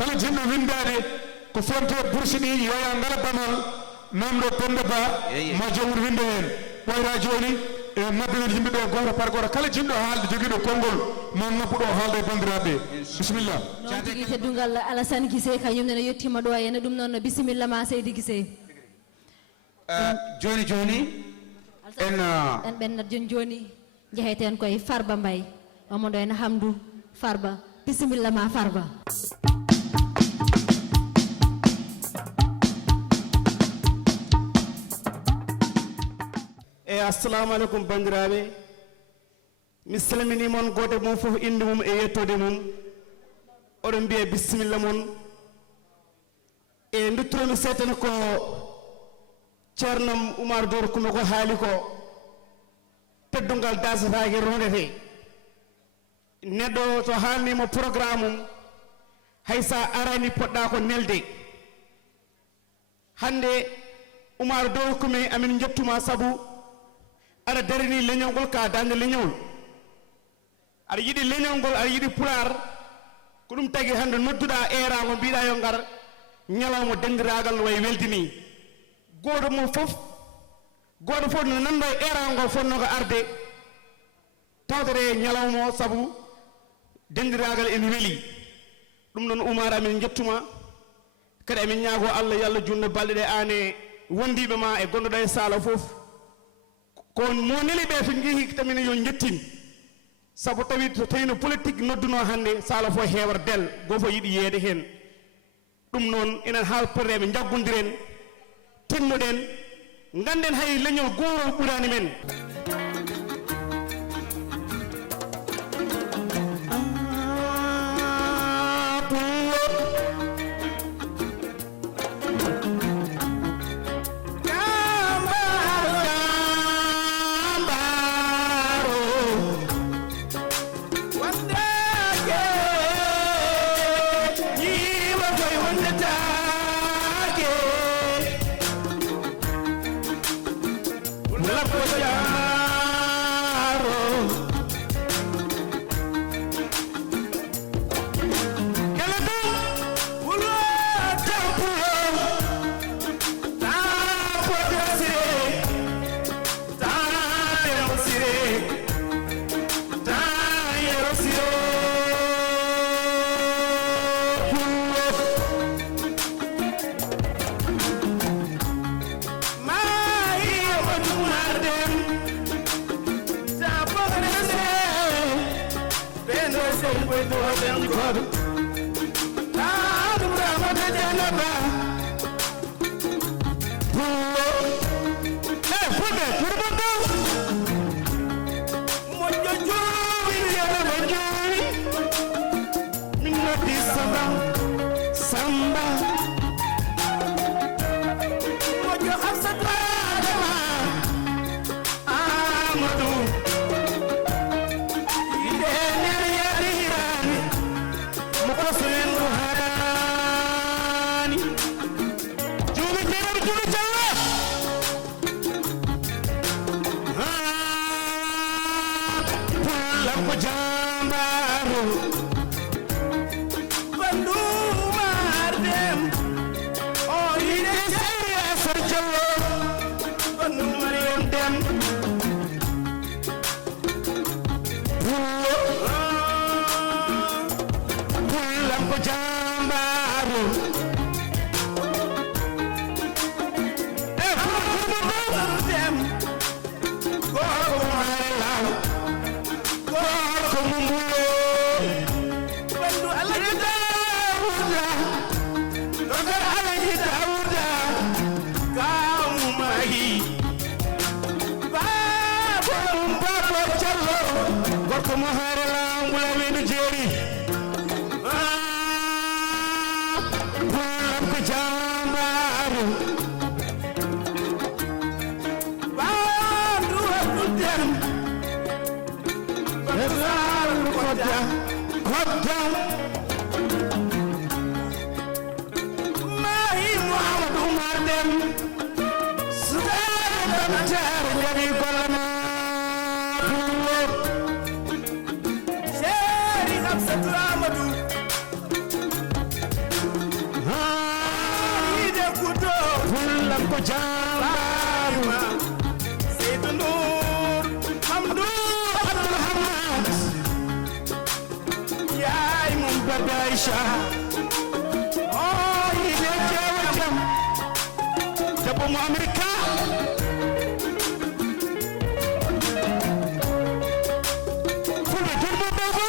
kala jinno windade ko fonto bursini yoya ngala bamal namdo pende ba ma jomur winde hen wayra joni e mabbel yimbe do goro par goro kala jinno haalde jogido kongol non napudo haalde bandirabe bismillah non tigi teddungal Alassane Guissé kanyum ne yettima do ene dum non bismillah ma Seydi Guissé joni en ben joni jeheten koy Farba Mbaye omondo en Hamdou Farba bismillah ma Farba assalamu alaikum bandirabe mi salmini mon goto mon fof inde mum e yettode mum oɗon mbiya bisimilla mon e dutturomi settana ko ceernam Oumar Dor Coumba ko haali ko teddungal dasatake rondete neɗɗo to haalnima programme mum hay sa arani poɗɗa ko nelde hande Oumar Dor Coumba amin jettuma sabu aɗa darini leñol ngol ka dande leñol aɗa yiɗi leñol ngol aɗa yiɗi pular ko ɗum tagi hande nodduɗa erago mbiɗa yo ngar ñalawma dendiragal no way weldini goto mo fof no nando e erago ngol fonno ko arde tawtere ñalawmo saabu dendiragal en weeli ɗum noon Oumar amin jettuma kadi amin ñaago Allah yo Allah junno balɗe ɗe ane wondiɓe ma e gonɗoɗa e sala fof ko mo neli ɓe to jeehi tamine yo jettin sabu tawi to tawino politique nodduno hande sala fo heewar del gofo yiɗi yeede hen ɗum noon enen haaltoreɓe jaggodiren tinnoɗen ganden hay leñol goro ɓurani men ko jambaru Seydou Nour Hamdou Abdourahmane yaay mum Baba Aïcha oh ile jawajam debbo mo America fulɓe durmo bobo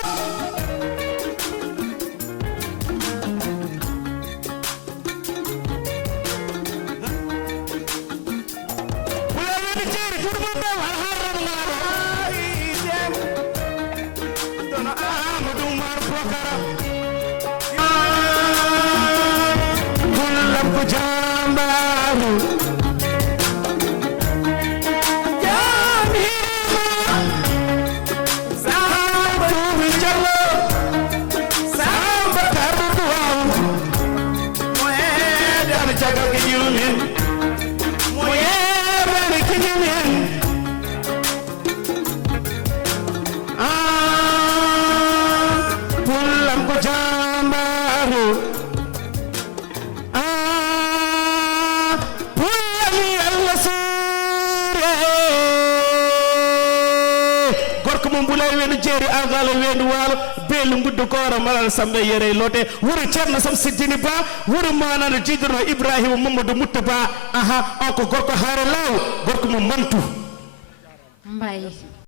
Bulawedi jeeri durmo bobo alharramlaɗo dem dono Amadou Oumar Bokara Fullam ko jambaru jamima Samba Tuubi Jallo Samba Karduwaw mo heedani caggal ko juumen mo yeɓani kiñumen Fullam ko jambaru Pullami Allah suure gorko mum Bulay Wendu jeeri algalo wendu waalo beelu nguddu koora malal sambe yere lote wuro ceerno sam siddini ba wuro manano jidorno Ibrahima Mamadou Mutta ba aha on ko gorko haare law gorko mum mantu Mbaye